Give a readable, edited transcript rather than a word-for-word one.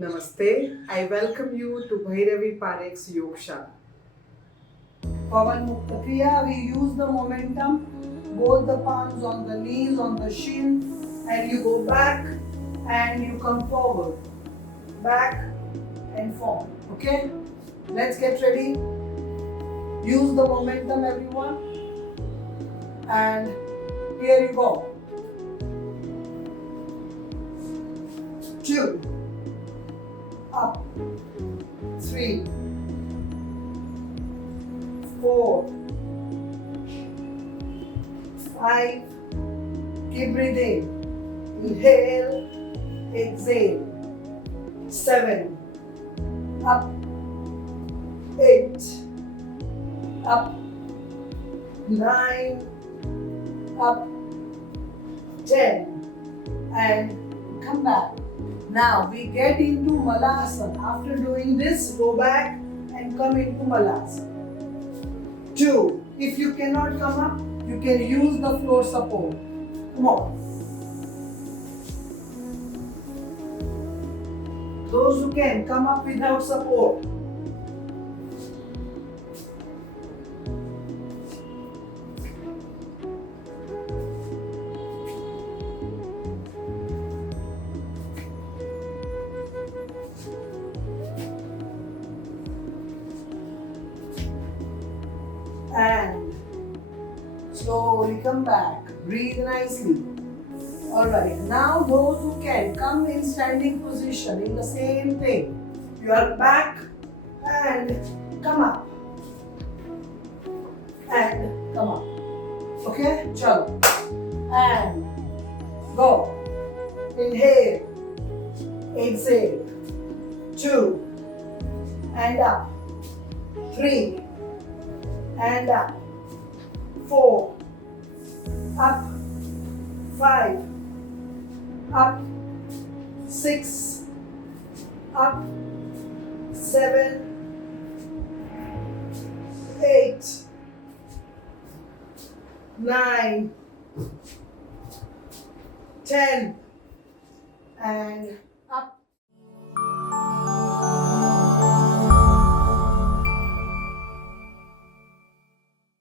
Namaste. I welcome you to Bhairavi Parekh's Yogshaala. Pawanmuktasana. We use the momentum, both the palms on the knees, on the shin, and you go back and you come forward, back and forward. Okay? Let's get ready. Use the momentum, everyone. And here you go. 2, up, 3, 4, 5, keep breathing, inhale, exhale, 7, up, 8, up, 9, up, 10, and come back. Now we get into Malasana. After doing this, go back and come into Malasana. 2. If you cannot come up, you can use the floor support. Come on. Those who can, come up without support. And slowly come back. Breathe nicely. Alright, now those who can, come in standing position in the same thing. You are back and come up. And come up. Okay? Chalo. And go. Inhale. Exhale. 2. And up. 3. And up, 4, up, 5, up, 6, up, 7, 8, 9, 10, and up.